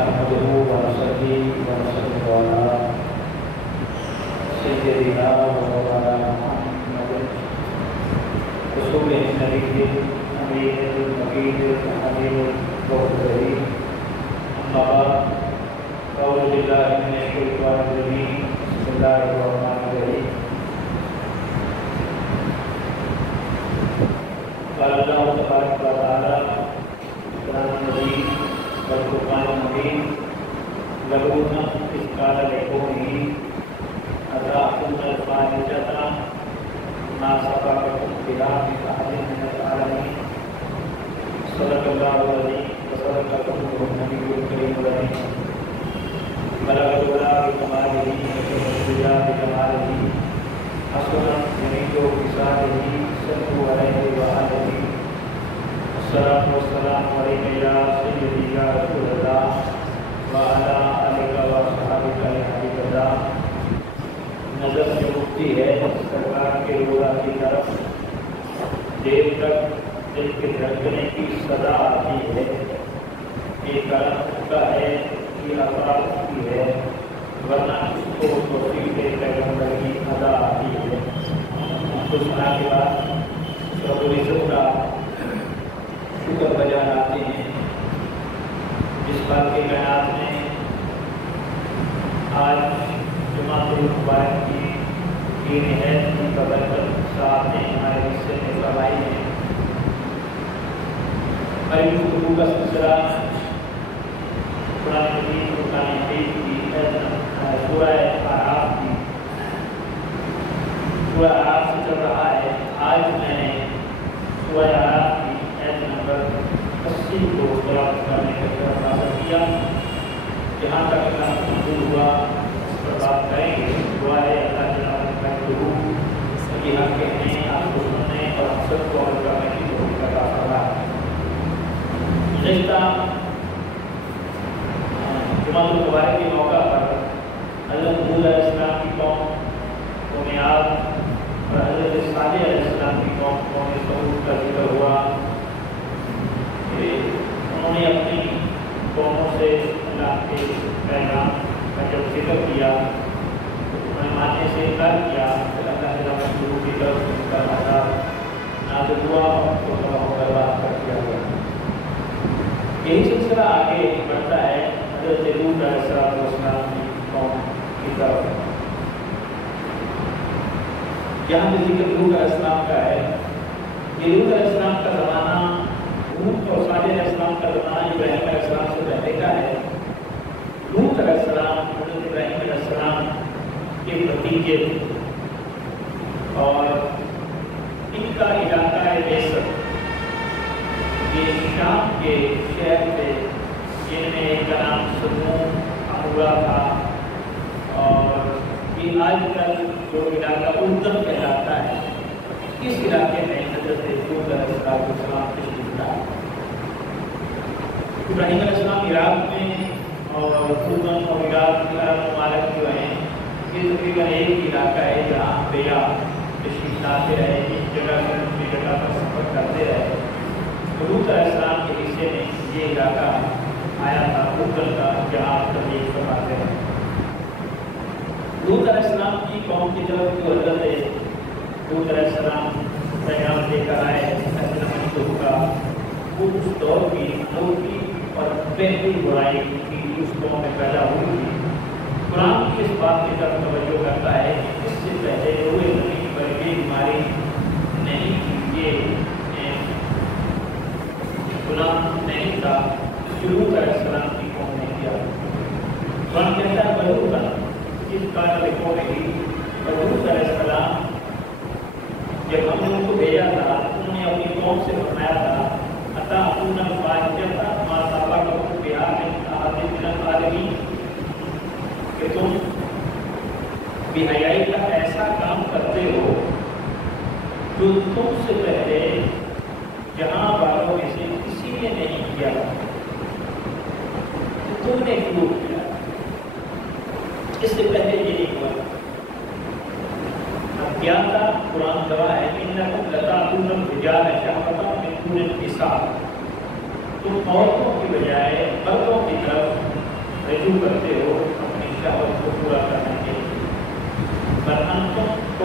نحمده ونصلي ونسلم على سيدنا ومولانا محمد رسول النبي الأمين المجيد الحميد الغفور. أما بعد أعوذ بالله من الشيطان الرجيم. بسم الله الرحمن الرحيم. قال الله تبارك وتعالى قرآن مجيد والقرآن المبين لَهُ إِذْ قَالَ لِقَوْمِهِ أَتَأْتُونَ الْفَاحِشَةَ مَا سَبَقَكُم بِهَا مِنْ أَحَدٍ مِنَ الْعَالَمِينَ. صدق الله العظيم وصدق رسوله النبي الكريم الأمين. بلغ العلا بكماله وتنزل بكماله حسنا يميت بصاله صلوا عليه وآله. الصلاة والسلام عليك يا سيدي يا رسول الله وعلى آلك وصحبك يا حبيب الله. نظر سے اٹھتی ہے سرکار کے روزہ کی طرف، دیر تک دل کے دھڑکنے کی صدا آتی ہے کہ کرم کا ہے کہ عطا کی ہے، ورنہ اس کو توفیق پیغمبر کی ادا آتی ہے. کچھ سنا کے بعد رب العزت کا شکر بجا لاتے ہیں جس بات کے کائنات میں آج جمعہ المبارک کی دین ہے ان کا برکت صاحب نے ہمارے حصے میں فرمائی ہے. ہماری گفتگو کا سلسلہ قرآن مجید کی سورہ اعراف کی سورہ اعراف سے چل رہا ہے. آج میں نے سورہ اعراف کی آیت نمبر 80 کو قرآن کرنے کا فیصلہ کیا. جہاں تک اللہ منظور ہوا اس پر بات کریں گے. دعا ہے اللہ تعالیٰ کا ضرور یہ ہم کہتے ہیں آپ کو سننے اور ہم سب کو عمل کرنے کی توفیق عطا فرمائے. گزشتہ جمعہ المبارک کے موقع پر حضرت ہود علیہ السلام کی قوم عاد اور حضرت صالح علیہ السلام کی قوم ثمود کا ذکر ہوا کہ انہوں نے اپنی قوموں سے اللہ کے پیغام کا جب ذکر کیا تو انہوں نے ماننے سے انکار کیا. پھر اللہ تعالیٰ شروع کی طرف سے ان کا عذاب نازل ہوا اور ان کو تباہ و برباد کر دیا گیا. یہی سلسلہ آگے بڑھتا ہے حضرت لوط علیہ السلام کی قوم کی طرف. یہاں پہ ذکر لوط علیہ السلام کا ہے. یہ لوط علیہ السلام کا زمانہ ہود اور صالح علیہ السلام کا زمانہ ابراہیم علیہ السلام سے پہلے کا ہے. لوط علیہ السلام حضرت ابراہیم علیہ السلام کے بھتیجے تھے اور ان کا علاقہ ہے مصر. یہ شام کے شہر تھے جن میں ایک کا نام سدوم عمورہ تھا اور یہ آج کل جو علاقہ اردن کہلاتا ہے اس علاقے میں حضرت لوط علیہ السلام تشریف لائے. ابراہیم علیہ السلام عراق میں اور اردن اور عراق کے عرب ممالک جو ہیں یہ تقریباً ایک علاقہ ہے جہاں انبیاء تشریف لاتے رہے، اس جگہ سے دوسری جگہ پر سفر کرتے رہے. لوط علیہ السلام کے حصے میں یہ علاقہ آیا تھا اردن کا جہاں تبلیغ فرماتے ہیں. لوط علیہ السلام کی قوم کی طرف جو حضرت لوط علیہ السلام پیغام لے کر آئے منصوب کا وہ اس دور کی انوکھی اور پہلی برائی کی اس قوم میں پیدا ہوئی تھی. قرآن کی اس بات کی طرف توجہ کرتا ہے کہ اس سے پہلے روئے زمین پر یہ بیماری نہیں تھی، یہ غلام نہیں تھا جو لوط علیہ السلام کی قوم نے کیا. قرآن کہتا ہے بلوغاً اس قال لقومہ لوط علیہ السلام جب ہم نے ان کو بھیجا تھا انہوں نے اپنی قوم سے فرمایا تھا أتأتون الفاحشة ما سبقكم بها من أحد من العالمين کہ تم بے حیائی کا ایسا کام کرتے ہو جو تم سے پہلے جہاں والوں میں سے کسی نے نہیں کیا. تم نے کیوں کیا؟ اس سے پہلے یہ نہیں ہوا. اب کیا تھا؟ قرآن گواہ ہے إنکم لتأتون الرجال شهوة من دون النساء. تم عورتوں کی بجائے مردوں کی طرف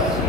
80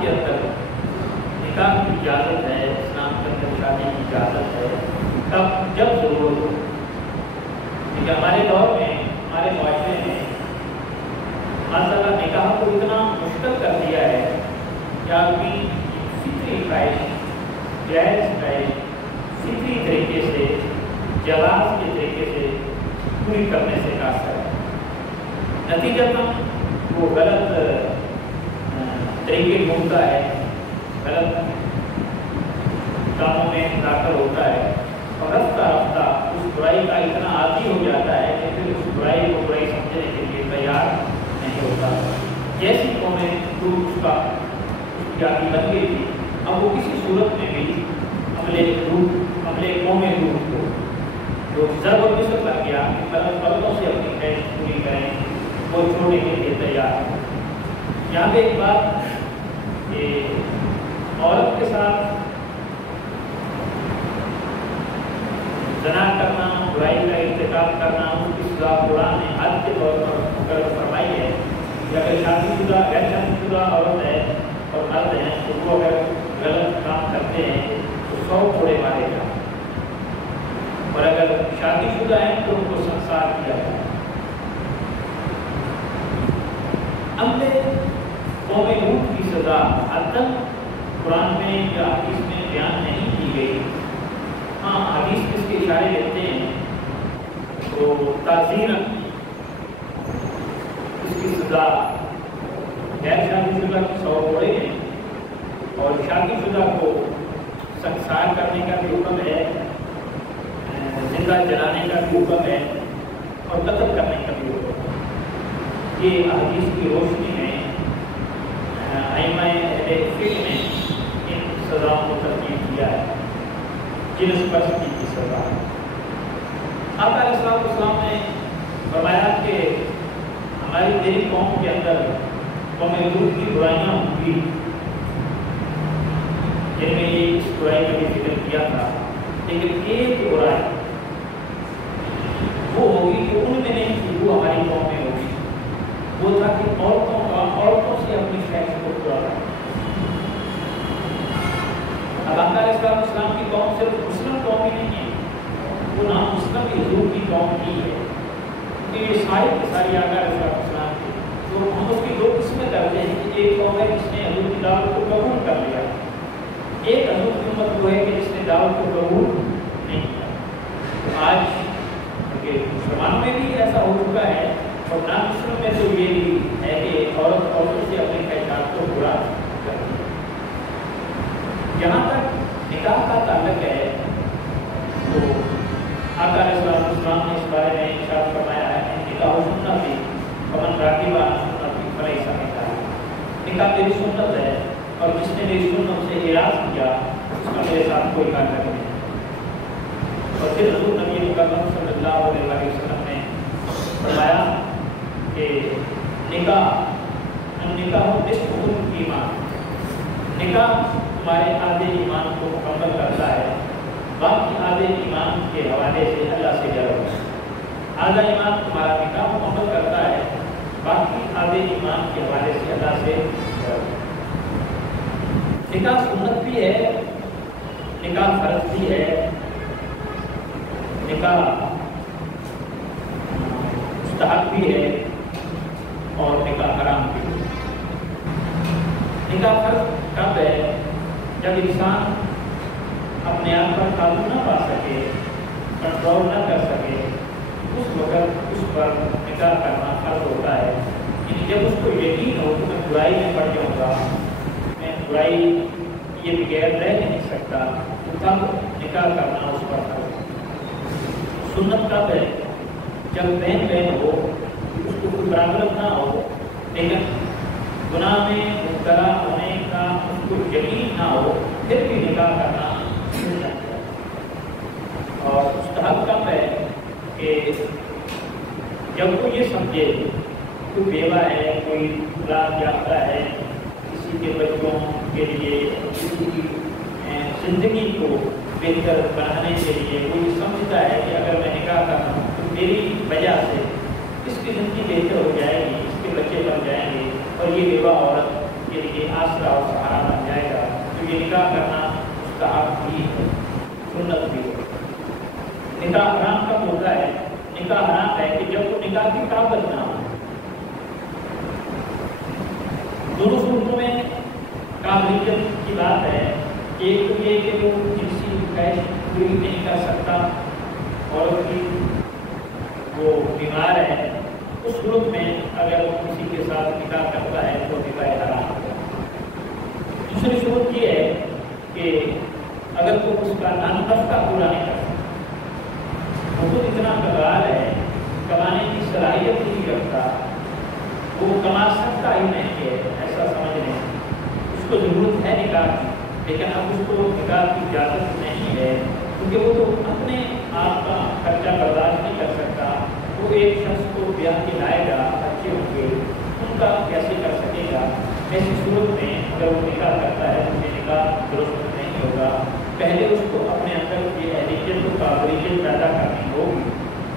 اسلام کے اندر نکاح کی اجازت ہے، اسلام کے اندر شادی کی اجازت ہے تب جب ضرورت ہو. کیونکہ ہمارے دور میں، ہمارے معاشرے میں ماشاءاللہ نکاح کو اتنا مشکل کر دیا ہے کہ آپ کی فطری خواہش، جائز خواہش فطری طریقے سے، جواز کے طریقے سے پوری کرنے سے قاصر ہے. نتیجتاً وہ غلط طریقے ڈھونڈتا ہے، غلط کاموں میں داخل ہوتا ہے اور رفتہ رفتہ اس برائی کا اتنا عادی ہو جاتا ہے کہ پھر اس برائی کو برائی سمجھنے کے لیے تیار نہیں ہوتا. جیسی قومیں اس کا عادی بن گئی تھی، اب وہ کسی صورت میں بھی عملے قوم لوٹ کو جو ضرب و نصب کر گیا پردوں سے اپنی خواہش پوری کریں وہ چھوڑنے کے لیے تیار ہے. یہاں پہ ایک بات کہ عورت کے ساتھ زنا کرنا، برائی کا ارتکاب کرنا، اس کی سزا قرآن نے حد کے طور پر مقرر فرمائی ہے کہ اگر شادی شدہ غیر شادی شدہ عورت ہے اور مرد ہیں تو وہ اگر غلط کام کرتے ہیں تو 100 کوڑے مارے جائیں، اور اگر شادی شدہ ہیں تو ان کو سنسار کیا جائے. عملے قوم لوط کی سزا حد تک قرآن میں یا حدیث میں بیان نہیں کی گئی. ہاں حدیث اس کے اشارے دیتے ہیں تو تعزیر اس کی سزا غیر شادی شدہ کو 100 کوڑے ہیں اور شادی شدہ کو سنسار کرنے کا بھی حکم ہے، زندہ جلانے کا بھی حکم ہے اور قتل کرنے کا بھی حکم ہے. یہ حدیث کی روشنی میں ائمہ اہل فقہ نے ان سزاؤں کو ترتیب کیا ہے. جنس پرستی کی سزا. آقا علیہ السلام نے فرمایا کہ ہماری میری قوم کے اندر قوم لوط کی برائیاں ہوئی جن میں یہ اس برائی کا بھی ذکر کیا تھا، لیکن ایک برائی وہ ہوگی کہ ان میں نہیں تھی، وہ ہماری قوم میں ہوگی. وہ تھا کہ عورتوں سے اپنی خواہش کو پورا کرنا. اب آقا علیہ السلام کی قوم صرف مسلم قوم ہی نہیں ہے، وہ نام مسلم کی حضور کی قوم ہی ہے، کہ یہ ساری کی ساری آقا علیہ السلام کی. تو ہم اس کی 2 قسمیں کرتے ہیں کہ ایک قوم ہے جس نے حضور کی دعوت کو قبول کر لیا، ایک حضور کی امت وہ ہے کہ جس نے دعوت کو قبول نہیں کیا. آج مسلمانوں میں بھی ایسا ہو چکا ہے اور نان مسلم میں تو یہ بھی ہے کہ عورتوں سے اپنی خواہشات کو پورا کرتی ہے. جہاں تک نکاح کا تعلق ہے تو آقا علیہ السلام نے اس بارے میں ارشاد فرمایا ہے کہ نکاح سنتی فمن راغب عن سنتی فلیس منی. نکاح میری سنت ہے اور جس نے میری سنت سے اعراض کیا اس کا میرے ساتھ کوئی تعلق نہیں. اور پھر حضور نبی مکرم صلی اللہ علیہ وسلم نے فرمایا کہ نکاح نصف الایمان، نکاح تمہارے آدھے ایمان کو مکمل کرتا ہے، باقی آدھے ایمان کے حوالے سے اللہ سے ڈرو. آدھا ایمان تمہارا نکاح مکمل کرتا ہے، باقی آدھے ایمان کے حوالے سے اللہ سے ڈرو. نکاح سنت بھی ہے، نکاح فرض بھی ہے، نکاح مستحب بھی ہے اور نکاح حرام بھی ہے. نکاح فرض کب ہے؟ جب انسان اپنے آپ پر قابو نہ پا سکے، کنٹرول نہ کر سکے، اس وقت اس پر نکاح کرنا فرض ہوتا ہے. یعنی جب اس کو یقین ہو کہ میں برائی میں پڑ جاؤں گا، میں برائی یہ بغیر رہ نہیں سکتا، تو تب نکاح کرنا اس پر فرض. سنت کب ہے؟ جب بہن ہو، اس کو کوئی پرابلم نہ ہو، لیکن گناہ میں مبتلا ہونے کا اس کو یقین نہ ہو، پھر بھی نکاح کرنا سنت ہے. اور مستحب کب ہے؟ کہ جب وہ یہ سمجھے کوئی بیوہ ہے، کوئی طلاق یافتہ ہے، کسی کے بچوں کے لیے، کسی کی زندگی کو بہتر بنانے کے لیے وہ یہ سمجھتا ہے کہ اگر میں نکاح کرتا ہوں تو میری وجہ سے اس کی زندگی بہتر ہو جائے گی، اس کے بچے بن جائیں گے اور یہ بیوہ عورت کے لیے آسرا اور سہارا بن جائے گا، تو یہ نکاح کرنا مستحب بھی ہے، سنت بھی ہے۔ نکاح حرام کب ہوتا ہے؟ نکاح حرام ہے کہ جب وہ نکاح کی قابل نہ ہو۔ دونوں صورتوں میں قابلیت کی بات ہے، ایک تو یہ کہ وہ جنسی خواہش پوری نہیں کر سکتا اور وہ بیمار ہے، اس صورت میں اگر وہ کسی کے ساتھ نکاح کرتا ہے تو نکاح حرام ہوتا ہے۔ دوسری صورت یہ ہے کہ اگر وہ اس کا نفقہ پورا نہیں کر سکتا، وہ خود اتنا کمال ہے، کمانے کی صلاحیت نہیں رکھتا، وہ کما سکتا ہی نہیں ہے، ایسا سمجھ لیں، اس کو ضرورت ہے نکاح کی، لیکن اب اس کو نکاح کی اجازت نہیں ہے، کیونکہ وہ تو اپنے آپ کا خرچہ برداشت نہیں کر سکتا، وہ ایک شخص کو بیاہ کے لائے گا، بچے ہوں گے، ان کا کیسے کر سکے گا؟ ایسی صورت میں اگر وہ نکاح کرتا ہے تو یہ نکاح درست نہیں ہوگا۔ پہلے اس کو اپنے اندر یہ اہلیت و قابلیت پیدا کرنی ہوگی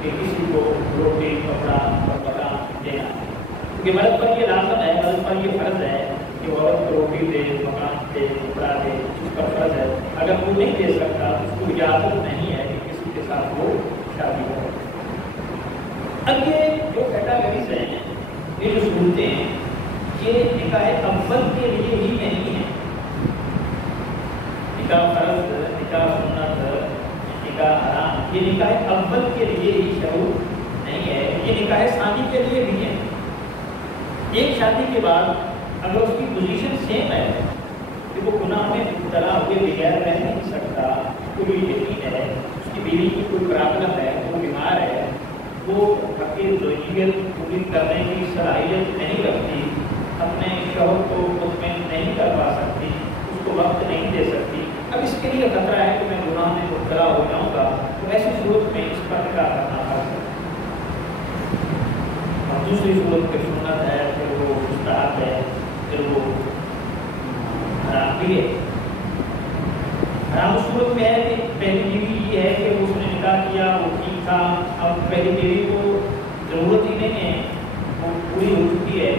کہ کسی کو روٹی کپڑا اور مکان دینا، کیونکہ مرد پر یہ لازم ہے، مرد پر یہ فرض ہے کہ وہ عورت کو روٹی دے، مکان دے، کپڑا دے، اس پر فرض ہے۔ اگر وہ نہیں دے سکتا، اس کو اجازت نہیں ہے کہ کسی کے ساتھ وہ شادی ہو۔ اب یہ جو کیٹاگریز ہیں، یہ جو صورتیں ہیں، یہ نکاح اول کے لیے ہی نہیں ہے۔ نکاح فرض، نکاح سنت، نکاح حرام، یہ نکاح اول کے لیے ہی شروع نہیں ہے، یہ نکاح ثانی کے لیے بھی ہے۔ ایک شادی کے بعد اگر اس کی پوزیشن سیم ہے کہ وہ گناہ میں مبتلا ہوئے بغیر رہ نہیں سکتا، اس کو بھی یقین ہے اس کی بیوی کی کوئی پرابلم ہے، وہ بیمار ہے، وہ اپنی ضروریت پوری کرنے کی صلاحیت نہیں رکھتی، اپنے شوہر کو مطمئن نہیں کر پا سکتی، اس کو وقت نہیں دے سکتی، اب اس کے لیے خطرہ ہے کہ میں گناہ میں مبتلا ہو جاؤں گا، تو ایسی صورت میں اس پر نکاح کرنا فرض ہے۔ اور دوسری صورت کی سنت ہے، پھر وہ مستحب ہے، پھر وہ حرام بھی ہے۔ حرام اس صورت میں ہے کہ پہلی بیوی یہ ہے کہ اس نے نکاح کیا، وہ ٹھیک تھا، اب پہلی بیوی کو ضرورت ہی نہیں ہے، وہ پوری ہو چکی ہے،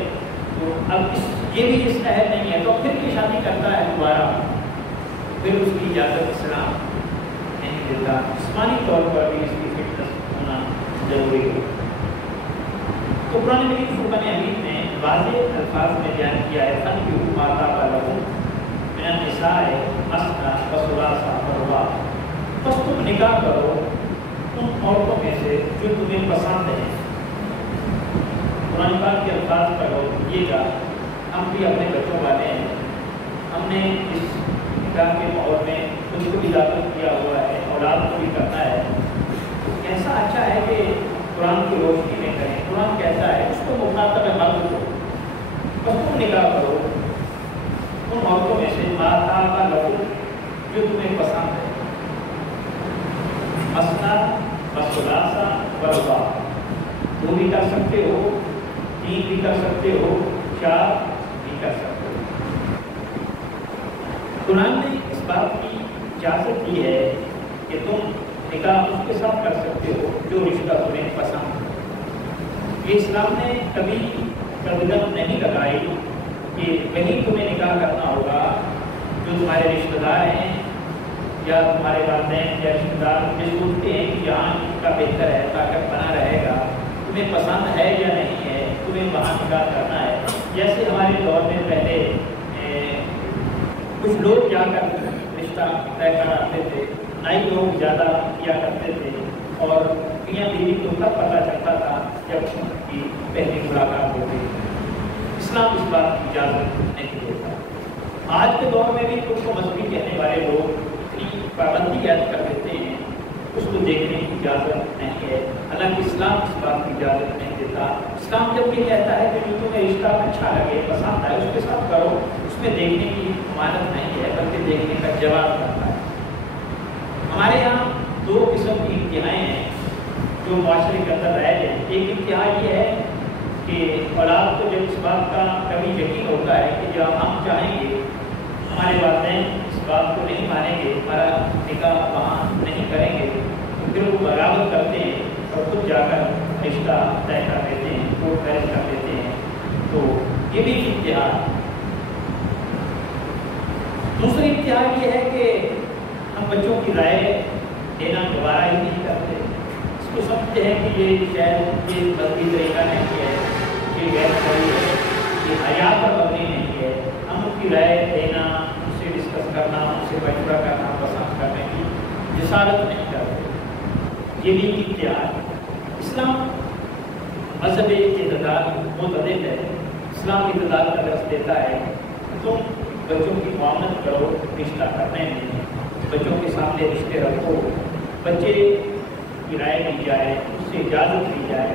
تو اب یہ بھی اس اہل نہیں ہے، تو پھر کی شادی کرتا ہے دوبارہ، پھر اس کی اجازت اسلام نہیں دیتا۔ جسمانی طور پر بھی اس کی فٹنس ہونا ضروری ہے۔ تو قرآن مجید فرقان حمید نے واضح الفاظ میں بیان کیا ہے، فَانكِحُوا مَا طَابَ لَكُم مِنَ النِّسَاءِ مَثْنَىٰ وَثُلَاثَ وَرُبَاعَ، بس تم نکاح کرو ان عورتوں میں سے جو تمہیں پسند ہیں۔ قرآن پاک کے الفاظ پر یہ گا، ہم بھی اپنے بچوں والے ہیں، ہم نے اس نکاح کے ماحول میں خود کو اجازت کیا ہوا ہے، اولاد کو بھی کرنا ہے، ایسا اچھا ہے کہ قرآن کی روشنی میں کریں۔ قرآن کہتا ہے اس کو مخاطب مرد کو، بس تم نکاح کرو ان عورتوں میں سے ما طاب لکم جو تمہیں پسند ہے، مثنیٰ وثلاث ورباع، دو بھی کر سکتے ہو، تین بھی کر سکتے ہو، چار بھی کر سکتے ہو۔ قرآن نے اس بات کی اجازت دی ہے کہ تم نکاح اس کے ساتھ کر سکتے ہو جو رشتہ تمہیں پسند ہے۔ یہ اسلام نے کبھی قدم نہیں لگائی کہ وہی تمہیں نکاح کرنا ہوگا جو تمہارے رشتہ دار ہیں یا تمہارے والدین یا رشتہ دار یہ سوچتے ہیں کہ یہاں ان کا بہتر ہے، طاقت بنا رہے گا، تمہیں پسند ہے یا نہیں ہے، تمہیں وہاں نکاح کرنا ہے۔ جیسے ہمارے دور میں پہلے کچھ لوگ جا کر رشتہ طے کراتے تھے، نئی لوگ زیادہ کیا کرتے تھے، اور میاں بیوی کو تب پتہ چلتا تھا جب ان کی پہلی ملاقات ہوتی تھی۔ اسلام اس بات کی اجازت نہیں دیتا۔ آج کے دور میں بھی کچھ کو مذہبی کہنے والے لوگ اتنی پابندی عائد کر دیتے ہیں، اس کو دیکھنے کی اجازت نہیں ہے، حالانکہ اسلام اس بات کی اجازت نہیں دیتا۔ اسلام جب یہ کہتا ہے کہ جو تمہیں رشتہ اچھا لگے، پسند آئے، اس کے ساتھ کرو، اس میں دیکھنے کی ممانعت نہیں ہے، بلکہ دیکھنے کا جواب کرتا ہے۔ ہمارے یہاں دو قسم کی انتہائیں ہیں جو معاشرے کے اندر رائج ہیں۔ ایک انتہا یہ ہے کہ اولاد کو جب اس بات کا کبھی یقین ہوتا ہے کہ جب ہم چاہیں گے ہمارے والدین اس بات کو نہیں مانیں گے، ہمارا نکاح وہاں نہیں کریں گے، تو پھر وہ بغاوت کرتے ہیں اور خود جا کر رشتہ طے کر دیتے ہیں، کورٹ میرج کر دیتے ہیں۔ تو یہ بھی انتہا۔ دوسری انتہا یہ ہے کہ ہم بچوں کی رائے دینا دوبارہ ہی نہیں کرتے، اس کو سمجھتے ہیں کہ یہ شاید یہ مذہبی طریقہ نہیں ہے، یہ غیر صحیح ہے، یہ حیا پر مبنی نہیں ہے، ہم ان کی رائے دینا، ان سے ڈسکس کرنا، ان سے مشورہ کرنا پسند کرنے کی جسارت نہیں کرتے۔ یہ بھی انتہا ہے۔ اسلام مذہب اعتدال معتدل ہے، اسلام اعتدال کا درس دیتا ہے۔ تم بچوں کی معاملت کرو رشتہ کرنے میں، بچوں کے سامنے رشتے رکھو، بچے کی رائے دی جائے، اس سے اجازت دی جائے،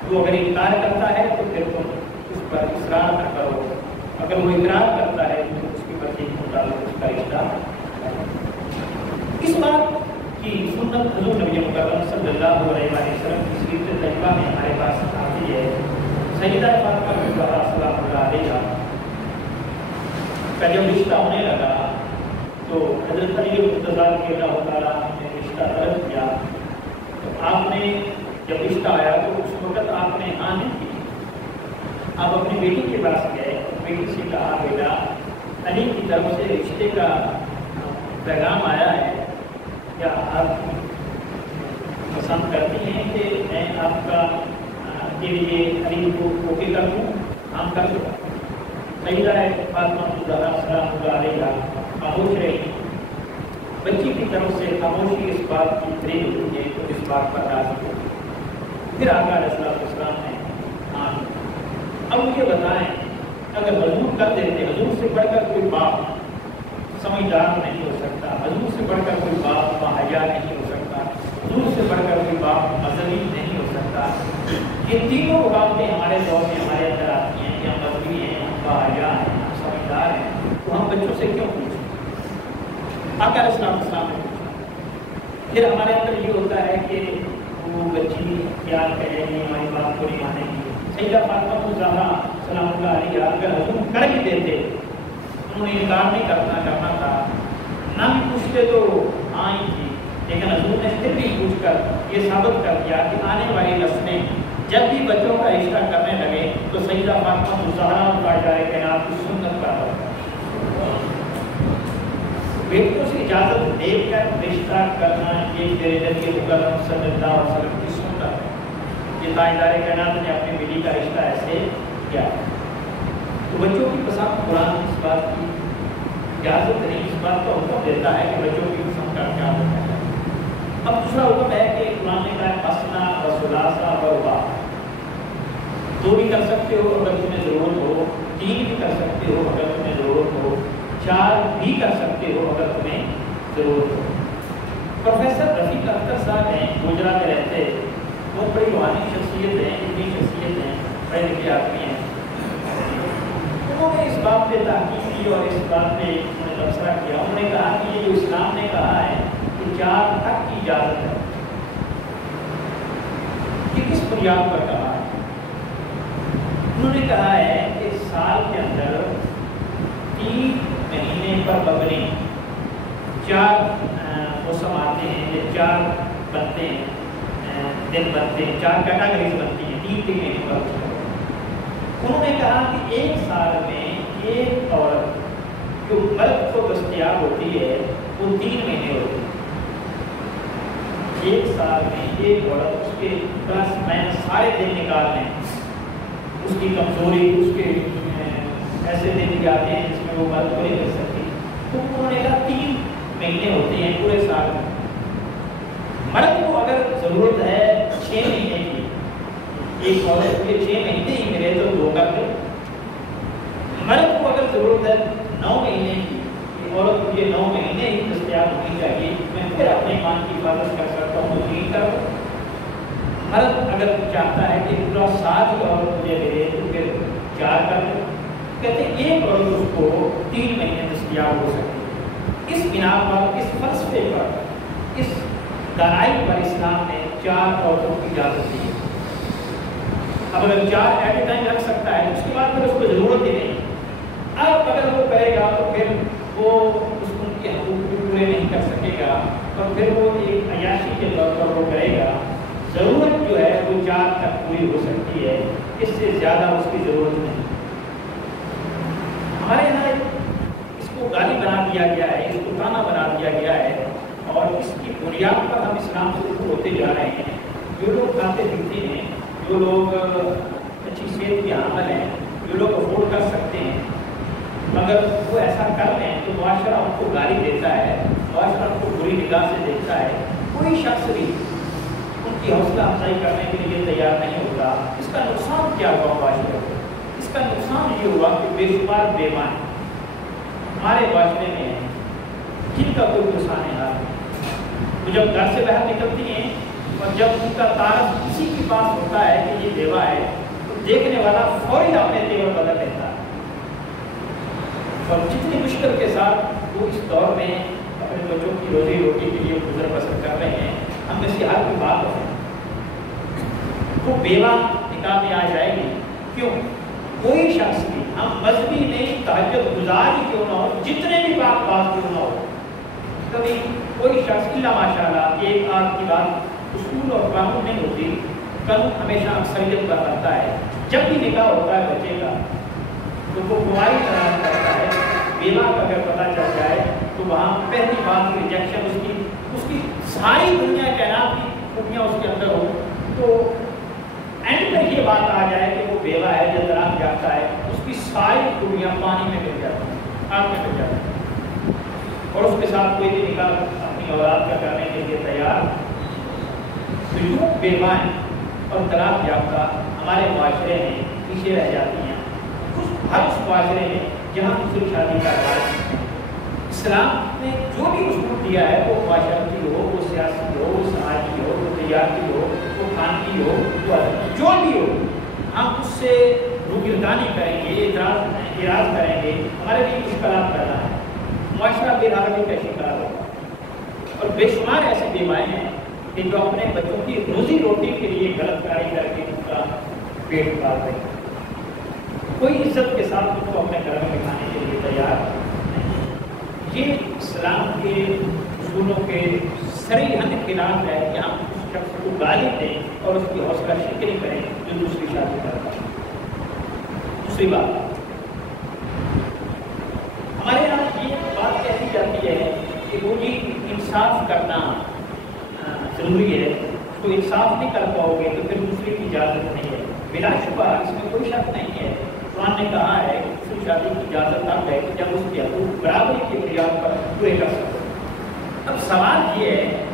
تو اگر انکار کرتا ہے تو پھر تم اس پر اصرار نہ کرو، اگر وہ اقرار کرتا ہے تو اس کی مرضی کے مطابق اس کا رشتہ۔ اس بات کی سنت حضور نبی مکرم صلی اللہ علیہ وسلم کی سیرت طیبہ میں ہمارے پاس آتی ہے۔ سیدہ فاطمہ الزہرا سلام اللہ علیہا کا جب رشتہ ہونے لگا تو حضرت علی مرتضیٰ رضی اللہ تعالیٰ نے رشتہ طلب کیا، تو آپ نے جب رشتہ آیا تو اس وقت آپ نے ہاں نہیں کی، آپ اپنی بیٹی کے پاس گئے، بیٹی سے کہا بیٹا علی کی طرف سے رشتے کا پیغام آیا ہے، کیا آپ پسند کرتی ہیں کہ میں آپ کا کے لیے علی کو اوکے کر دوں؟ ہاں کر دوں۔ سیدہ فاطمہ الزہرا سلام اللہ علیہا خاموش رہی، بچی کی طرف سے خاموشی اس بات کی دلیل ہوئی ہے تو اس بات پر راضی ہو۔ پھر آقا علیہ السلام نے ہاں۔ اب مجھے بتائیں اگر حضور کر دیتے، حضور سے بڑھ کر کوئی باپ سمجھدار نہیں ہو سکتا، حضور سے بڑھ کر کوئی باپ باحیا نہیں ہو سکتا، حضور سے بڑھ کر کوئی باپ مذہبی نہیں ہو سکتا، یہ تینوں باتیں ہمارے دور میں ہمارے اندر آتی ہیں، یا مذہبی ہیں، ہم باحیا ہیں، ہم سمجھدار ہیں، تو ہم بچوں سے کیوں پوچھیں؟ آقا علیہ السلام نے پوچھا۔ پھر ہمارے اندر یہ ہوتا ہے کہ وہ بچی کیا کہے گی، ہماری بات کو نہیں مانے گی۔ سیدہ فاطمہ الزہرا سلام اللہ علیہا اگر حضور کر بھی دیتے، انہوں نے انکار نہیں کرنا تھا، نہ بھی پوچھتے تو ہاں ہی تھی، لیکن حضور نے پھر بھی پوچھ کر یہ ثابت کر دیا کہ آنے والی نسلیں جب بھی بچوں کا رشتہ کرنے لگے تو سیدہ فاطمہ الزہرا کائنات کی سنت کا ہوگا۔ بیٹوں سے اجازت دے کر رشتہ کرنا یہ میرے نبی مکرم صلی اللہ علیہ وسلم کی سنت ہے، یہ تاجدار کائنات نے اپنی بیٹی کا رشتہ ایسے کیا۔ تو بچوں کی پسند قرآن اس بات کی اجازت نہیں، اس بات کا حکم دیتا ہے کہ بچوں کی پسند کا کیا ہوتا ہے۔ اب دوسرا حکم ہے کہ قرآن نے کہا مثنیٰ و ثلاثہ و رباع، دو بھی کر سکتے ہو اگر تمہیں ضرورت ہو، تین بھی کر سکتے ہو اگر تمہیں ضرورت ہو، چار بھی کر سکتے ہو اگر تمہیں ضرورت ہو۔ پروفیسر رفیق اختر صاحب ہیں، گوجرا میں رہتے، وہ بڑی روحانی شخصیت ہیں، علمی شخصیت ہیں، پڑھے لکھے آدمی ہیں۔ انہوں نے اس بات پہ تحقیق کی اور اس بات پہ انہوں نے تبصرہ کیا۔ انہوں نے کہا کہ یہ جو اسلام نے کہا ہے کہ 4 تک کی اجازت ہے، یہ کس بنیاد پر کہا ہے؟ انہوں نے کہا ہے کہ سال کے اندر 3 مہینے پر مبنی 4 موسم آتے ہیں، یہ 4 بنتے ہیں، دن بنتے ہیں، 4 کیٹاگریز بنتی ہیں 3 مہینے پر۔ انہوں نے کہا کہ ایک سال میں ایک عورت جو مرد کو دستیاب ہوتی ہے وہ 3 مہینے ہوتی ہے۔ ایک سال میں ایک عورت اس کے پلس مائنس سارے دن نکال لیں، اس کی کمزوری، اس کے ایسے دن بھی آتے ہیں جس میں وہ مرد کو نہیں کر سکتی، تو انہوں نے کہا 3 مہینے ہوتے ہیں پورے سال میں۔ مرد کو اگر ضرورت ہے 6 مہینے کی، ایک عورت کے 6 مہینے ہی ملے تو 2 کر دے۔ مرد کو اگر ضرورت ہے 9 مہینے کی، عورت مجھے 9 مہینے ہی دستیاب ہونی چاہیے، میں پھر اپنے ایمان کی حفاظت کر سکتا ہوں تو 3 کر دوں۔ مرد اگر چاہتا ہے کہ پورا سال ہی عورت مجھے ملے تو پھر 4 کر دوں۔ کہتے ہیں ایک عورت اس کو 3 مہینے دستیاب ہو سکتی ہے۔ اس بنا پر، اس فلسفے پر، اس دانائی پر اسلام نے 4 عورتوں کی اجازت دی ہے۔ اب اگر 4 ایٹ اے ٹائم رکھ سکتا ہے اس کے بعد پھر اس کو ضرورت ہی نہیں۔ اب اگر وہ کرے گا تو پھر وہ اس کے حقوق بھی پورے نہیں کر سکے گا اور پھر وہ ایک عیاشی کے طور پر وہ کرے گا۔ ضرورت جو ہے وہ 4 تک پوری ہو سکتی ہے، اس سے زیادہ اس کی ضرورت نہیں۔ ہمارے یہاں اس کو گالی بنا دیا گیا ہے، اس کو تانا بنا دیا گیا ہے، اور اس کی بنیاد پر ہم اسلام سے دور ہوتے جا رہے ہیں۔ جو لوگ کھاتے پیتے ہیں، جو لوگ اچھی صحت کے حامل ہیں، جو لوگ افورڈ کر سکتے ہیں، مگر وہ ایسا کر لیں تو معاشرہ ان کو گالی دیتا ہے، معاشرہ ان کو بری نگاہ سے دیکھتا ہے، کوئی شخص بھی ان کی حوصلہ افزائی کرنے کے لیے تیار نہیں ہوتا۔ اس کا نقصان کیا ہوا معاشرے کو؟ اس کا نقصان یہ ہوا کہ بے شمار بیمان ہمارے معاشرے میں ہیں جن کا کوئی نقصان ہے۔ وہ جب گھر سے باہر نکلتی ہیں اور جب ان کا تعارف کسی کے پاس ہوتا ہے کہ یہ بیوہ ہے تو دیکھنے والا فوری اپنے تیور بدل لیتا ہے، اور جتنی مشکل کے ساتھ وہ اس دور میں اپنے بچوں کی روزی روٹی کے لیے گزر بسر کر رہے ہیں۔ ہم میں سے ہر کوئی بات ہے وہ بیوہ نکاح میں آ جائے گی، کیوں؟ کوئی شخص بھی، ہم مذہبی نہیں، تہجد گزار ہی کیوں نہ ہو، جتنے بھی بات کیوں نہ ہو، کبھی کوئی شخص الا ماشاء اللہ ایک آدھ کی بات اصول اور قانون نہیں ہوتی، قانون ہمیشہ اکثریت پر رہتا ہے۔ جب بھی نکاح ہوتا ہے بچے کا تو وہ کنواری تلاش کرتا ہے، بیوہ کا اگر پتہ چل جائے تو وہاں پہلی بات ریجیکشن، اس کی ساری دنیا کائنات کی خوبیاں اس کے اندر ہو، تو اینڈ میں یہ بات آ جائے کہ وہ بیوہ ہے یا طلاق یافتہ ہے، اس کی ساری خوبیاں پانی میں گر جاتی ہیں، آگ میں گر جاتی ہیں، اور اس کے ساتھ کوئی بھی نکاح اپنی اولاد کا کرنے کے لیے تیار۔ تو یوں بیوائیں اور طلاق یافتہ ہمارے معاشرے میں پیچھے رہ جاتی ہیں، ہر اس معاشرے میں جہاں دوسری شادی کا رواج اسلام نے جو بھی اصول دیا ہے، وہ معاشرتی ہو، وہ سیاسی ہو، وہ سماجی ہو، وہ تجارتی ہو، وہ خانگی ہو، وہ جو بھی ہو، ہم اس سے روگردانی کریں گے، اعتراض کریں گے، ہمارے لیے مشکلات پیدا ہیں، معاشرہ بے حالی کا شکار ہوگا۔ اور بے شمار ایسی بیوائیں ہیں کہ جو اپنے بچوں کی روزی روٹی کے لیے غلط کاری کر کے ان کا پیٹ پال رہی ہے، کوئی عزت کے ساتھ ان کو اپنے گھر میں بٹھانے کے لیے تیار نہیں۔ یہ اسلام کے اصولوں کے صریحاً خلاف ہے کہ ہم اس شخص کو گالی دیں اور اس کی حوصلہ شکنی کریں جو دوسری شادی کرتا ہے۔ دوسری بات، ہمارے یہاں یہ بات کہی جاتی ہے کہ وہ جی انصاف کرنا ضروری ہے، اس کو انصاف نہیں کر پاؤ گے تو پھر دوسری کی اجازت نہیں ہے۔ بلا شبہ اس میں کوئی شک نہیں ہے، قرآن نے کہا ہے کہ دوسری شادی کی اجازت اب ہے کہ جب اس کے حقوق برابری کے بنیاد پر پورے کر سکو۔ اب سوال یہ ہے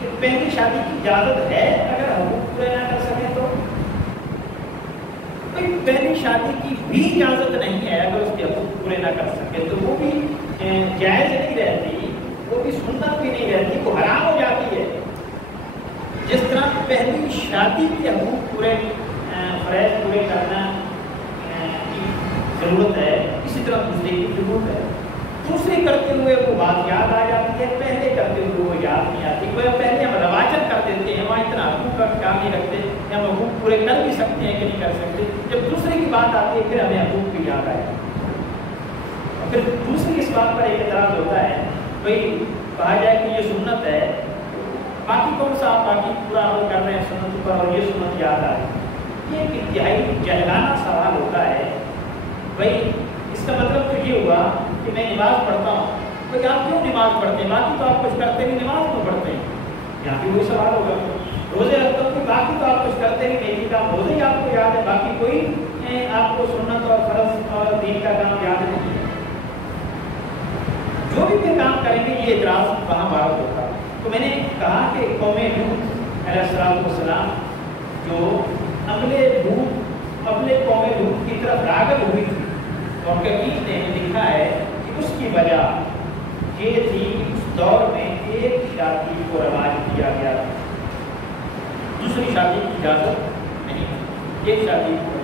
کہ پہلی شادی کی اجازت ہے اگر حقوق پورے نہ کر سکے تو؟ پہلی شادی کی بھی اجازت نہیں ہے اگر اس کے حقوق پورے نہ کر سکے تو وہ بھی جائز نہیں رہتی، وہ بھی سنت بھی نہیں رہتی، وہ حرام ہو جاتی ہے۔ جس طرح پہلی شادی کے حقوق پورے فرائض پورے کرنا کی ضرورت ہے، اسی طرح دوسری کی ضرورت ہے۔ دوسری کرتے ہوئے وہ بات یاد آ جاتی ہے، پہلے کرتے ہوئے وہ یاد نہیں آتی۔ پہلے ہم رواجن کر دیتے ہیں، وہاں اتنا حقوق کا خیال نہیں رکھتے، ہم حقوق پورے کر بھی سکتے ہیں کہ نہیں کر سکتے۔ جب دوسرے کی بات آتی ہے پھر ہمیں حقوق بھی یاد آئے، اور پھر دوسری اس بات پر ایک اعتراض ہوتا ہے، بھائی کہا جائے کہ یہ سنت ہے، باقی کون سا آپ باقی پورا عمل کر رہے ہیں سنت پر اور یہ سنت یاد آ رہی ہے۔ یہ ایک انتہائی جہلانہ سوال ہوتا ہے۔ بھائی اس کا مطلب تو یہ ہوا کہ میں نماز پڑھتا ہوں، بھائی آپ کیوں نماز پڑھتے ہیں؟ باقی تو آپ کچھ کرتے نہیں، نماز کیوں پڑھتے ہیں؟ یہاں بھی وہی سوال ہوگا۔ روزے رکھتا ہوں کہ باقی تو آپ کچھ کرتے نہیں، نیکی کا روزے ہی آپ کو یاد ہے، باقی کوئی آپ کو سنت اور فرض اور دین کا کام یاد نہیں ہے۔ جو بھی میں کام کریں گے یہ اعتراض وہاں بات ہوتا۔ تو میں نے کہا کہ قوم لوط علیہ السلام جو عملے لوط اپنے قوم لوط کی طرف راغب ہوئی تھی، اور کبیر نے لکھا ہے کہ اس کی وجہ یہ تھی کہ اس دور میں ایک شادی کو رواج دیا گیا تھا، دوسری شادی کی اجازت نہیں، ایک شادی کو۔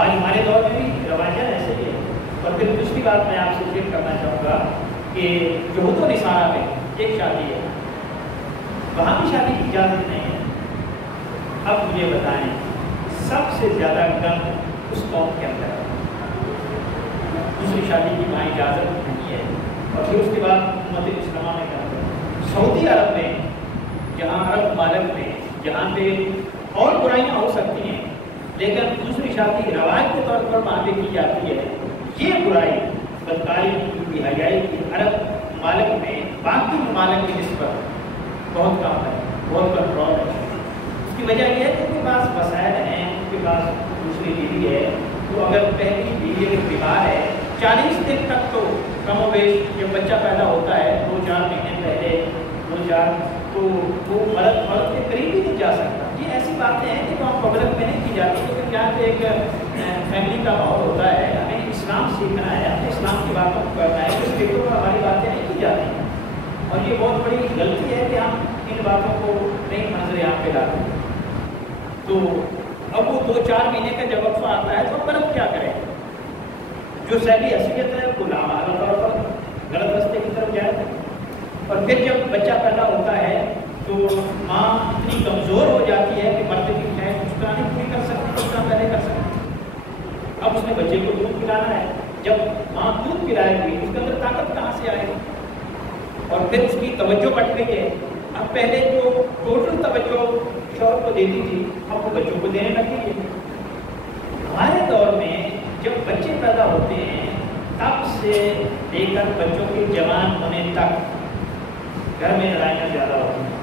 آج ہمارے دور میں بھی رواجن ایسے ہی ہے۔ اور پھر دوسری بات میں آپ سے شیئر کرنا چاہوں گا کہ یہود و نصارہ میں ایک شادی ہے، وہاں بھی شادی کی اجازت نہیں ہے۔ اب مجھے بتائیں سب سے زیادہ کم اس قوم کے اندر دوسری شادی کی وہاں اجازت نہیں ہے۔ اور پھر اس کے بعد امت اسلامہ میں کہا سعودی عرب میں، جہاں عرب ممالک میں جہاں پہ اور برائیاں ہو سکتی ہیں لیکن دوسری شادی رواج کے طور پر وہاں پہ کی جاتی ہے، یہ برائی بدکاری کی, بے حیائی کی عرب ممالک میں باقی ممالک کی نسبت بہت کم ہے, بہت کنٹرول ہے. اس کی وجہ یہ ہے کہ ان کے پاس وسائل ہیں, ان کے پاس دوسری بیوی ہے, تو اگر پہلی بیوی اگر بیمار ہے 40 دن تک تو کم و بیش جب بچہ پیدا ہوتا ہے 2-4 مہینے پہلے 2-4 تو وہ مرد کے قریب ہی نہیں جا سکتا. یہ ایسی باتیں ہیں کہ جو ہم پبلک میں نہیں کی جاتی, لیکن جہاں پہ ایک فیملی کا ماحول ہوتا ہے, ہمیں اسلام سیکھنا ہے, ہمیں اسلام کی باتوں کو کرنا ہے, اس ریتوں پر ہماری باتیں نہیں کی جاتی. اور یہ بہت بڑی غلطی ہے کہ ہم ان باتوں کو نئی منظر عام پہ لاتے ہیں. تو اب وہ 2-4 مہینے کا جب وقفہ آتا ہے تو مرد کیا کرے؟ جو ذہنی حیثیت ہے وہ نامعلوم طور پر غلط راستے کی طرف جائے. اور پھر جب بچہ پیدا ہوتا ہے تو ماں اتنی کمزور ہو جاتی ہے کہ مرد کی خیر کچھ طرح نہیں پوری کر سکتی, کچھ طرح پہلے کر سکتی. اب اس نے بچے کو دودھ پلانا ہے, جب ماں دودھ پلائے گی اس کے اندر طاقت کہاں سے آئے گی؟ اور پھر اس کی توجہ بٹ گئی ہے. اب پہلے جو ٹوٹل توجہ شوہر کو دیتی تھی اب وہ بچوں کو دینے لگی ہے. ہمارے دور میں جب بچے پیدا ہوتے ہیں تب سے لے کر بچوں کے جوان ہونے تک گھر میں لڑائیاں زیادہ ہوتی ہیں.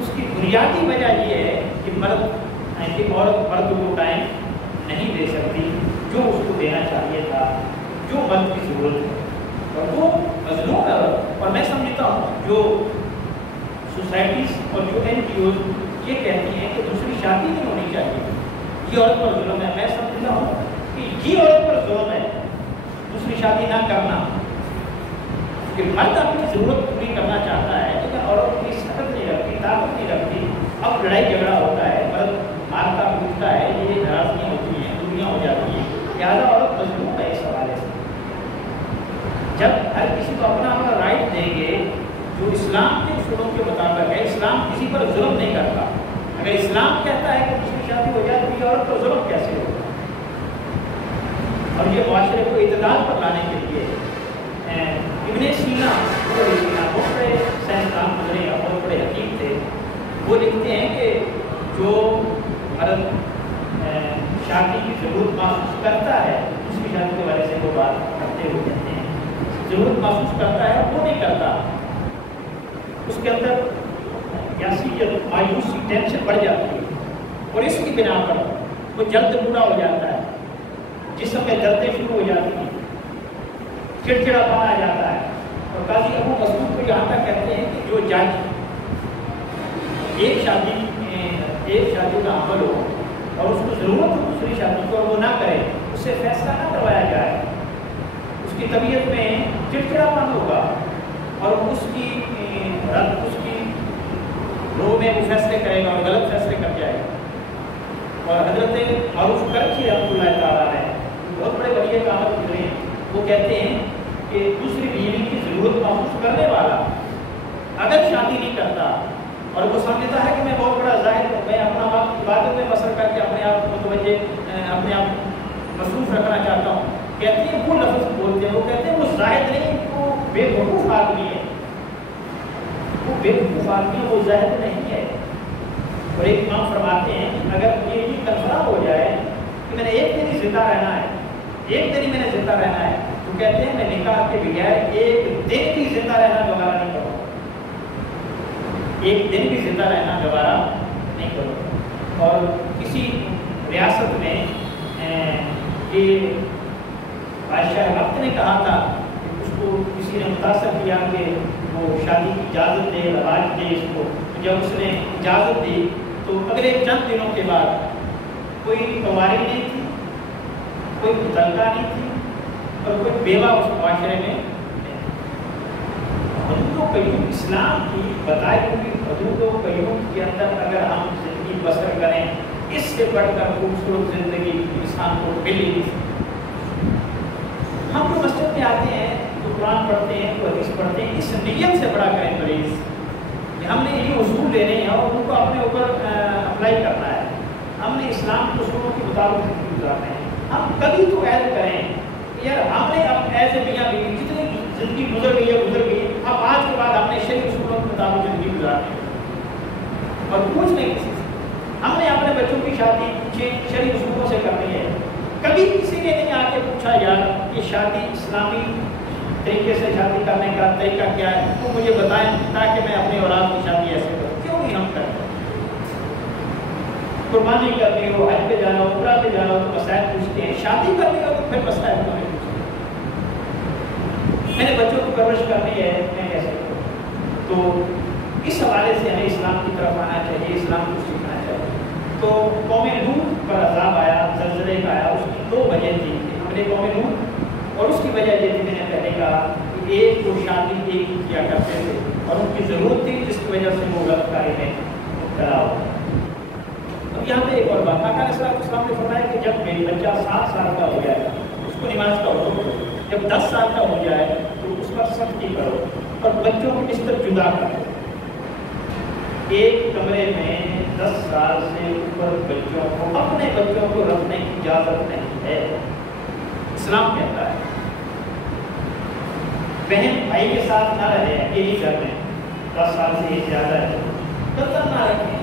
اس کی بنیادی وجہ یہ ہے کہ عورت مرد کو ٹائم نہیں دے سکتی جو اس کو دینا چاہیے تھا, جو مرد کی ضرورت ہے. اور وہ مظلوم ہے. اور میں سمجھتا ہوں جو سوسائٹیز اور جو NGOز یہ کہتی ہیں کہ دوسری شادی نہیں ہونی چاہیے, یہ عورت پر ظلم ہے. میں سمجھتا ہوں کہ یہ عورت پر ظلم ہے دوسری شادی نہ کرنا, کہ مرد اپنی ضرورت پوری کرنا چاہتا ہے لیکن عورت کی صحت نہیں رکھتی, طاقت نہیں رکھتی. اب لڑائی جھگڑا ہوتا ہے, مرد مارتا پوچھتا ہے, یہ ناراضگیاں ہوتی ہیں, دوریاں ہو جاتی ہیں. لہٰذا عورت مظلوم ہے اس حوالے سے. جب ہر کسی کو اپنا اپنا رائٹ دیں گے جو اسلام کے اصولوں کے مطابق ہے, اسلام کسی پر ظلم نہیں کرتا. اگر اسلام کہتا ہے کہ دوسری شادی ہو جائے تو یہ عورت پر ظلم کیسے ہوگا؟ اور یہ معاشرے کو اعتدال پر لانے کے لیے ابن سینا بہت بڑے سائنسدان گزرے ہیں, بہت بڑے حکیم تھے. وہ لکھتے ہیں کہ جو مرد شادی کی ضرورت محسوس کرتا ہے, دوسری شادی کے بارے سے وہ بات کرتے ہوئے کہتے ہیں, ضرورت محسوس کرتا ہے وہ نہیں کرتا, اس کے اندر مایوسی ٹینشن بڑھ جاتی ہے اور اس کی بنا پر وہ جلد بوڑھا ہو جاتا ہے, جسم میں دردیں شروع ہو جاتی ہیں, چڑچڑا پن آ جاتا ہے. اور قاضی ابو مسعود کو یہاں تک کہتے ہیں کہ جو جج ایک شادی کا عمل ہو اور اس کو ضرورت ہو دوسری شادی کو اور وہ نہ کرے, اس سے فیصلہ نہ کروایا جائے, اس کی طبیعت میں چڑچڑا پن ہوگا اور اس کی روح میں وہ فیصلے کرے گا اور غلط فیصلے کر جائے گا. اور حضرت معروف کرچی رحمۃ اللہ تعالیٰ نے بہت بڑے ولی کامت گزرے ہیں, وہ کہتے ہیں کہ دوسری بیوی کی ضرورت محسوس کرنے والا اگر شادی نہیں کرتا اور وہ سمجھتا ہے کہ میں بہت بڑا زاہد ہوں, میں اپنا وقت عبادت میں بسر کر کے اپنے آپ متوجہ اپنے آپ مصروف رکھنا چاہتا ہوں, کہتے ہیں وہ لفظ بولتے ہیں, وہ کہتے ہیں وہ زاہد نہیں, وہ بے وقوف آدمی ہے, وہ بے وقوف آدمی ہے, وہ زاہد نہیں ہے. اور ایک امام فرماتے ہیں کہ اگر یہ کنفرم ہو جائے کہ میں نے ایک دن ہی زندہ رہنا ہے, ایک دن ہی میں نے زندہ رہنا ہے, تو کہتے ہیں میں نکاح کے بغیر ایک دن بھی زندہ رہنا گوارا نہیں کروں, ایک دن بھی زندہ رہنا گوارا نہیں کروں. اور کسی ریاست میں یہ بادشاہ وقت نے کہا تھا کہ اس کو کسی نے متاثر کیا کہ وہ شادی کی اجازت دے, رواج دے اس کو. جب اس نے اجازت دی تو اگلے چند دنوں کے بعد کوئی کنواری نہیں تھی, کوئی متعلقہ نہیں تھی اور کوئی بیوہ اس معاشرے میں نہیں. حدود و قیوم اسلام کی بتائی ہوئی حدود و قیوم کے اندر اگر ہم زندگی بسر کریں, اس سے بڑھ کر خوبصورت زندگی انسان کو مل ہی نہیں. ہم جو مسجد میں آتے ہیں تو قرآن پڑھتے ہیں تو حدیث پڑھتے ہیں, اس نیت سے بڑا کریں پلیز کہ ہم نے یہ اصول لینے ہیں اور ان کو اپنے اوپر اپلائی کرنا ہے. ہم نے اسلام کے اصولوں کے مطابق زندگی گزارنا ہے. ہم کبھی تو عہد کریں یار ہم نے اب ایسے میاں بیوی جتنی زندگی گزر گئی ہے گزر گئی, اب آج کے بعد ہم نے شرعی اصولوں کے مطابق زندگی گزارنی ہے اور پوچھ نہیں کسی سے. ہم نے اپنے بچوں کی شادی شرعی اصولوں سے کرنی ہے. کبھی کسی نے نہیں آ کے پوچھا یار یہ شادی اسلامی طریقے سے شادی کرنے کا طریقہ کیا ہے وہ مجھے بتائیں تاکہ میں اپنی اولاد کی شادی ایسے کروں. کیوں نہیں ہم کرتے؟ قربانی کرنی ہو, حج پہ جانا ہو, عمرہ پہ جانا ہو تو مسائل پوچھتے ہیں, شادی کرنی ہو تو پھر مسائل تو نہیں پوچھتے. میں نے بچوں کی پرورش کرنی ہے, میں کیسے کروں؟ تو اس حوالے سے ہمیں اسلام کی طرف آنا چاہیے, اسلام کو سیکھنا چاہیے. تو قوم نوح پر عذاب آیا, زلزلے کا آیا, اس کی 2 وجہ تھی. ہمارے قوم نوح, اور اس کی وجہ یہ تھی, میں نے پہلے کہا کہ ایک کو شادی ایک ہی کیا کرتے تھے اور ان کی ضرورت تھی جس کی وجہ سے وہ غلط کاری میں مبتلا ہو. اب یہاں پہ ایک اور بات, آقا علیہ السلام نے فرمایا کہ جب میری بچہ 7 سال کا ہو جائے اس کو نماز کا حکم کرو, جب 10 سال کا ہو جائے تو اس پر سختی کرو اور بچوں کو بستر جدا کرو. ایک کمرے میں 10 سال سے اوپر بچوں کو, اپنے بچوں کو رکھنے کی اجازت نہیں ہے. اسلام کہتا ہے بہن بھائی کے ساتھ نہ رہے اکیلی گھر میں, 10 سال سے یہ زیادہ ہے, قطر نہ رکھیں.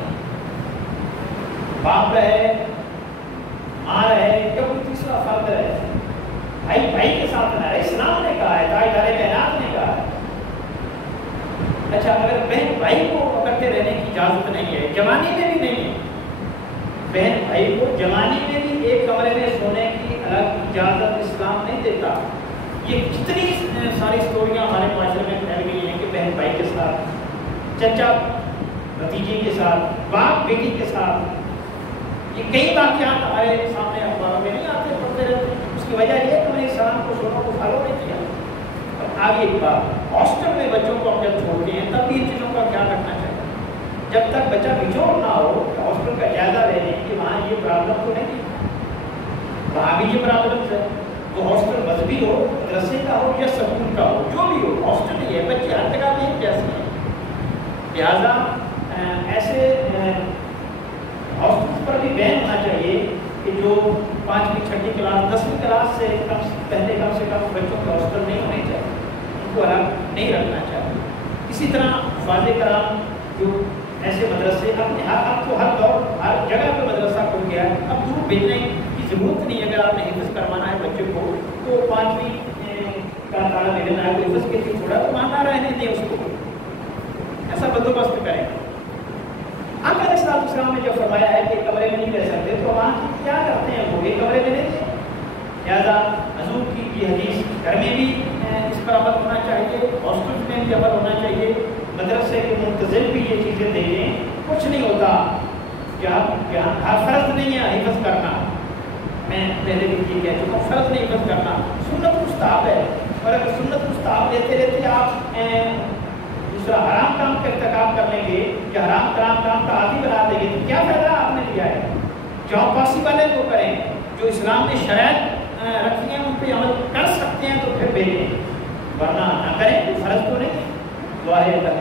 باپ رہے, ماں رہے, یا کوئی تیسرا فرد رہے, بھائی بھائی کے ساتھ نہ رہے. اسلام نے کہا ہے, تاجدار کائنات نے کہا ہے. اچھا, اگر بہن بھائی کو اکٹھے رہنے کی اجازت نہیں ہے, جوانی میں بھی نہیں ہے, بہن بھائی کو جوانی میں بھی ایک کمرے میں سونے کی الگ اجازت اسلام نہیں دیتا. یہ کتنی ساری اسٹوریاں ہمارے معاشرے میں پھیل گئی ہیں کہ بہن بھائی کے ساتھ, چچا بھتیجے کے ساتھ, باپ بیٹی کے ساتھ. یہ کئی واقعات ہمارے سامنے اخباروں میں نہیں آتے, پڑھتے رہتے. اس کی وجہ یہ ہے کہ میں نے اسلام کو سنوں کو فالو نہیں کیا. اور آگے ایک بات, ہاسٹل میں بچوں کو ہم جب چھوڑتے ہیں تب بھی ان چیزوں کا خیال رکھنا چاہیے. جب تک بچہ بچوڑ نہ ہو, ہاسٹل کا جائزہ لے لیں کہ وہاں یہ پرابلم تو نہیں, وہاں بھی یہ پرابلم ہے. تو ہاسٹل مذہبی ہو, مدرسے کا ہو یا سکول کا ہو, جو بھی ہو, ہاسٹل ہی ہے. بچے ہر جگہ بھی کیسے ہیں, لہٰذا ایسے ہاسٹل پر بھی بین ہونا چاہیے کہ جو 5ویں 6ویں کلاس 10ویں کلاس سے پہلے کم سے کم بچوں کے ہاسٹل نہیں ہونے چاہیے, ان کو الگ نہیں رکھنا چاہیے. اسی طرح حفاظ کرام جو ایسے مدرسے, اب تو ہر دور ہر جگہ پہ مدرسہ کھل گیا ہے, اب دور بھیجنے کی ضرورت نہیں. اگر آپ نے حفظ کروانا ہے بچے کو تو 5ویں کا طالب علم ہے, حفظ کے لیے تھوڑا تو ماننا رہنے دیں اس کو, ایسا بندوبست کریں. آقا علیہ السلام نے جو فرمایا ہے کہ کمرے میں نہیں رہ سکتے, تو وہاں کیا کرتے ہیں وہ, ایک کمرے میں رہتے ہیں. لہٰذا حضور کی یہ حدیث, گھر میں بھی اس پر عمل ہونا چاہیے, ہاسٹل میں بھی عمل ہونا چاہیے, مدرسے کے منتظم بھی یہ چیزیں دے دیں. کچھ نہیں ہوتا, ہر فرض نہیں ہے حفظ کرنا. میں پہلے بھی یہ کہہ چکا ہوں, فرض نہیں حفظ کرنا, سنت مستحب ہے. اور اگر سنت مستحب لیتے رہتے آپ دوسرا حرام کام کا ارتکاب کر لیں گے یا حرام کام کا عادی بنا دیں گے تو کیا فائدہ آپ نے لیا ہے. جو پاسبل ہے وہ کریں, جو اسلام نے شرائط رکھی ہیں ان پہ عمل کر سکتے ہیں تو پھر بھیجیں, ورنہ نہ کریں. فرض تو نہیں. دعا ہے اللہ